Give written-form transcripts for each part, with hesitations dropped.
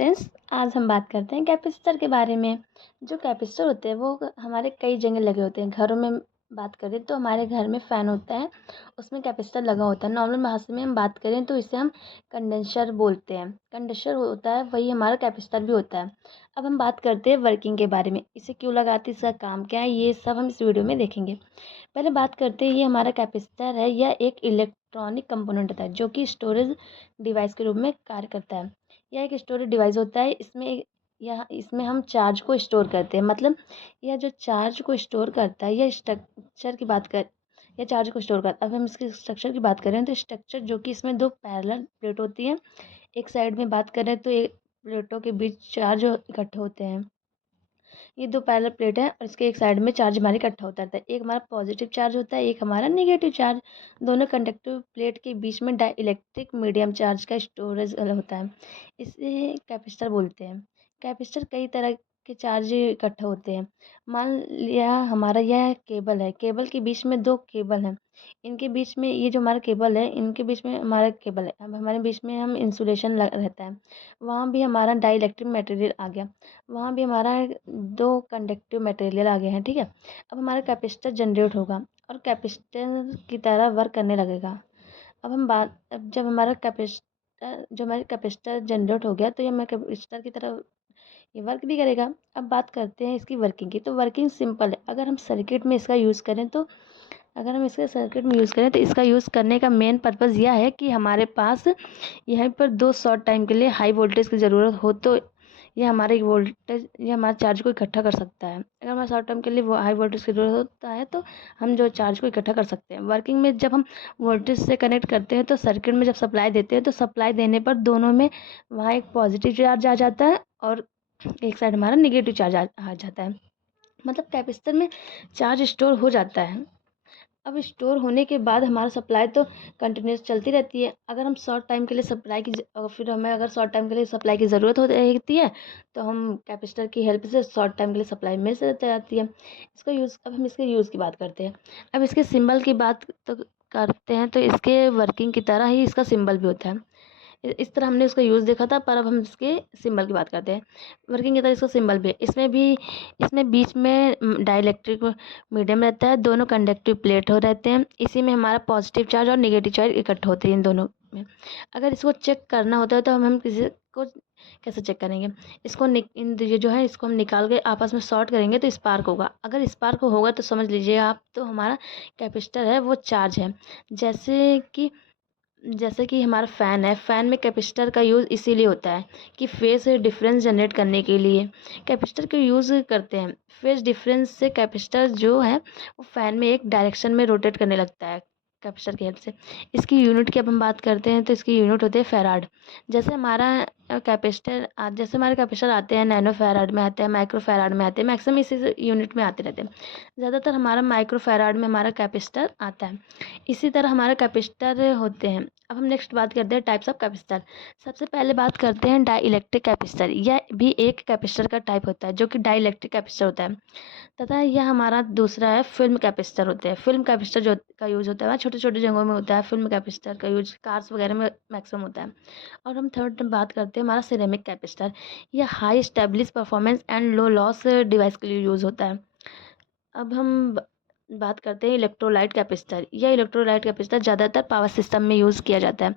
Friends, आज हम बात करते हैं कैपेसिटर के बारे में। जो कैपेसिटर होते हैं वो हमारे कई जगह लगे होते हैं। घरों में बात करें तो हमारे घर में फ़ैन होता है, उसमें कैपेसिटर लगा होता है। नॉर्मल भाषा में हम बात करें तो इसे हम कंडेंसर बोलते हैं। कंडेंसर होता है वही हमारा कैपेसिटर भी होता है। अब हम बात करते हैं वर्किंग के बारे में, इसे क्यों लगाते हैं, इसका काम क्या है, ये सब हम इस वीडियो में देखेंगे। पहले बात करते हैं, ये हमारा कैपेसिटर है, यह एक इलेक्ट्रॉनिक कंपोनेंट होता है जो कि स्टोरेज डिवाइस के रूप में कार्य करता है। यह एक स्टोरेज डिवाइस होता है। इसमें हम चार्ज को स्टोर करते हैं। मतलब यह जो चार्ज को स्टोर करता है, यह चार्ज को स्टोर करता है। अब हम इसके स्ट्रक्चर की बात करें तो स्ट्रक्चर जो कि इसमें दो पैरेलल प्लेट होती है। एक साइड में बात करें तो एक प्लेटों के बीच चार्ज इकट्ठे होते हैं। ये दो पैरेलल प्लेट है और इसके एक साइड में चार्ज हमारे इकट्ठा होता रहता है। एक हमारा पॉजिटिव चार्ज होता है, एक हमारा नेगेटिव चार्ज। दोनों कंडक्टिव प्लेट के बीच में डाई इलेक्ट्रिक मीडियम चार्ज का स्टोरेज होता है, इसे कैपेसिटर बोलते हैं। कैपेसिटर कई तरह के चार्ज इकट्ठे होते हैं। मान लिया हमारा यह केबल है, केबल के बीच में दो केबल हैं। इनके बीच में ये जो हमारा केबल है, इनके बीच में हमारा केबल है। अब हमारे बीच में हम इंसुलेशन रहता है, वहाँ भी हमारा डाई इलेक्ट्रिक मटेरियल आ गया, वहाँ भी हमारा दो कंडक्टिव मटेरियल आ गए हैं। ठीक है। अब हमारा कैपेसिटर जनरेट होगा और कैपेसिटर की तरह वर्क करने लगेगा। अब जब हमारा कैपेसिटर जनरेट हो गया तो ये हमारे कैपेसिटर की तरह ये वर्क भी करेगा। अब बात करते हैं इसकी वर्किंग की। तो वर्किंग सिंपल है। अगर हम इसके सर्किट में यूज़ करें तो इसका यूज़ करने का मेन पर्पज़ यह है कि हमारे पास यहाँ पर दो शॉर्ट टाइम के लिए हाई वोल्टेज की ज़रूरत हो तो ये हमारे चार्ज को इकट्ठा कर सकता है। अगर हमारे शॉर्ट टर्म के लिए वो हाई वोल्टेज की ज़रूरत होता है तो हम जो चार्ज को इकट्ठा कर सकते हैं। वर्किंग में जब हम वोल्टेज से कनेक्ट करते हैं तो सर्किट में जब सप्लाई देते हैं तो सप्लाई देने पर दोनों में वहाँ एक पॉजिटिव चार्ज आ जाता है और एक साइड हमारा निगेटिव चार्ज आ जाता है। मतलब कैपेसिटर में चार्ज स्टोर हो जाता है। अब स्टोर होने के बाद हमारा सप्लाई तो कंटिन्यूस चलती रहती है। अगर हम शॉर्ट टाइम के लिए सप्लाई की फिर हमें अगर शॉर्ट टाइम के लिए सप्लाई की ज़रूरत होती है तो हम कैपेसिटर की हेल्प से शॉर्ट टाइम के लिए सप्लाई मिल जाती है। अब हम इसके यूज़ की बात करते हैं। अब इसके सिंबल की बात तो करते हैं तो इसके वर्किंग की तरह ही इसका सिंबल भी होता है। इस तरह हमने उसका यूज़ देखा था, पर अब हम इसके सिंबल की बात करते हैं। वर्किंग की तरह इसका सिंबल भी है। इसमें बीच में डाइलेक्ट्रिक मीडियम रहता है, दोनों कंडक्टिव प्लेट हो रहते हैं। इसी में हमारा पॉजिटिव चार्ज और नेगेटिव चार्ज इकट्ठे होते हैं इन दोनों में। अगर इसको चेक करना होता है तो हम किसी को कैसे चेक करेंगे? ये जो है इसको हम निकाल के आपस में शॉर्ट करेंगे तो स्पार्क होगा। अगर स्पार्क होगा तो समझ लीजिए आप तो हमारा कैपेसिटर है वो चार्ज है। जैसे कि हमारा फ़ैन है, फ़ैन में कैपेसिटर का यूज़ इसीलिए होता है कि फेज़ डिफरेंस जनरेट करने के लिए कैपेसिटर का यूज़ करते हैं। फेज़ डिफरेंस से कैपेसिटर जो है वो फ़ैन में एक डायरेक्शन में रोटेट करने लगता है कैपेसिटर की हेल्प से। इसकी यूनिट की अब हम बात करते हैं तो इसकी यूनिट होती है फैराड। जैसे हमारे कैपेसिटर आते हैं, नैनो फैराड में आते हैं, माइक्रो फैराड में आते हैं, मैक्सिमम इसी यूनिट में आते रहते हैं। ज़्यादातर हमारा माइक्रो फैराड में हमारा कैपेसिटर आता है। इसी तरह हमारे कैपेसिटर होते हैं। अब हम नेक्स्ट बात करते हैं टाइप्स ऑफ कैपेसिटर। सबसे पहले बात करते हैं डाई इलेक्ट्रिक कैपेसिटर। यह भी एक कैपेसिटर का टाइप होता है जो कि डाई इलेक्ट्रिक कैपेसिटर होता है। तथा यह हमारा दूसरा है फिल्म कैपेसिटर होते हैं। फिल्म कैपेसिटर जो का यूज़ होता है वह छोटे छोटे जगहों में होता है। फिल्म कैपेसिटर का यूज़ कार्स वगैरह में मैक्सिमम होता है। और हम थर्ड बात करते हैं हमारा सिरेमिक कैपेसिटर। यह high स्टेबलिश performance and low loss device के लिए यूज़ होता है। अब हम बात करते हैं इलेक्ट्रोलाइट कैपेसिटर। यह इलेक्ट्रोलाइट कैपेसिटर ज़्यादातर पावर सिस्टम में यूज़ किया जाता है।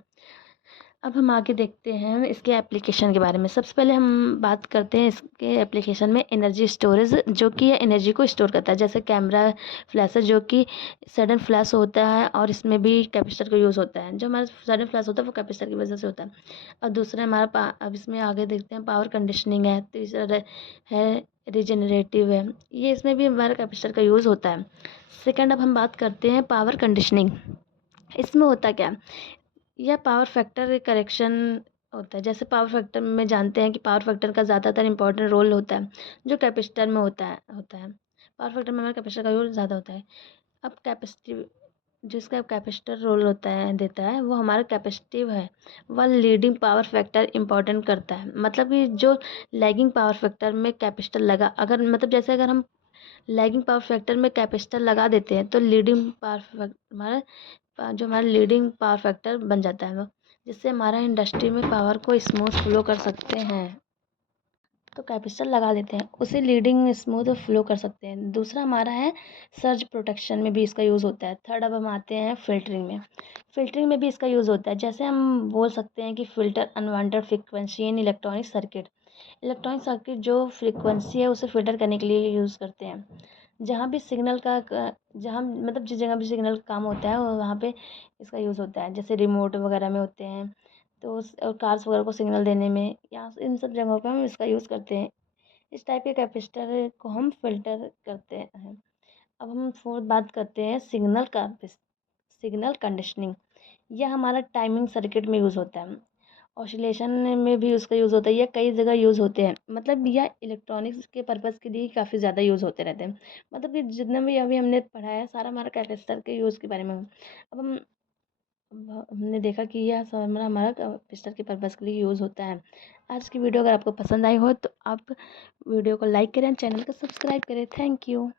अब हम आगे देखते हैं इसके एप्लीकेशन के बारे में। सबसे पहले हम बात करते हैं इसके एप्लीकेशन में एनर्जी स्टोरेज, जो कि यह एनर्जी को स्टोर करता है। जैसे कैमरा फ्लैशर जो कि सडन फ्लैश होता है और इसमें भी कैपेसिटर का यूज़ होता है। जो हमारा सडन फ्लैश होता है वो कैपेसिटर की वजह से होता है। और दूसरा अब इसमें आगे देखते हैं पावर कंडीशनिंग है। तीसरा है रिजेनरेटिव है। ये इसमें भी हमारा कैपेसिटर का यूज़ होता है। सेकंड अब हम बात करते हैं पावर कंडीशनिंग। इसमें होता क्या है? यह पावर फैक्टर करेक्शन होता है। जैसे पावर फैक्टर में जानते हैं कि पावर फैक्टर का ज़्यादातर इंपॉर्टेंट रोल होता है जो कैपेसिटर में होता है। पावर फैक्टर में हमारे कैपेसिटर का रोल ज़्यादा होता है। अब कैपेसिटिव जिसका कैपेसिटर रोल देता है वो हमारा कैपेसिटिव है, वह लीडिंग पावर फैक्टर इंपॉर्टेंट करता है। मतलब कि जो लैगिंग पावर फैक्टर में कैपेसिटर लगा अगर मतलब जैसे अगर हम लैगिंग पावर फैक्टर में कैपेसिटर लगा देते हैं तो हमारा लीडिंग पावर फैक्टर बन जाता है वो, जिससे हमारा इंडस्ट्री में पावर को स्मूथ फ्लो कर सकते हैं। तो कैपेसिटर लगा देते हैं, उसे लीडिंग स्मूथ फ्लो कर सकते हैं। दूसरा हमारा है सर्ज प्रोटेक्शन में भी इसका यूज़ होता है। थर्ड अब हम आते हैं फ़िल्टरिंग में। फ़िल्टरिंग में भी इसका यूज़ होता है। जैसे हम बोल सकते हैं कि filter unwanted frequency in electronic circuit. Electronic circuit जो फ्रीक्वेंसी है उसे फ़िल्टर करने के लिए यूज़ करते हैं। जहाँ भी सिग्नल का जहाँ मतलब जिस जगह भी सिग्नल का काम होता है वहाँ पे इसका यूज़ होता है। जैसे रिमोट वगैरह में होते हैं तो और कार्स वगैरह को सिग्नल देने में या इन सब जगहों पे हम इसका यूज़ करते हैं। इस टाइप के कैपेसिटर को हम फ़िल्टर करते हैं। अब हम फोर्थ बात करते हैं सिग्नल कंडीशनिंग। यह हमारा टाइमिंग सर्किट में यूज़ होता है। ऑसिलेशन में भी उसका यूज़ होता है। यह कई जगह यूज़ होते हैं। मतलब यह इलेक्ट्रॉनिक्स के पर्पज़ के लिए काफ़ी ज़्यादा यूज़ होते रहते हैं। मतलब कि जितना भी अभी हमने पढ़ा है सारा हमारा कैपेसिटर के यूज़ के बारे में। अब हमने देखा कि यह सब हमारा कैपेसिटर के पर्पज़ के लिए यूज़ होता है। आज की वीडियो अगर आपको पसंद आई हो तो आप वीडियो को लाइक करें, चैनल को सब्सक्राइब करें। Thank you.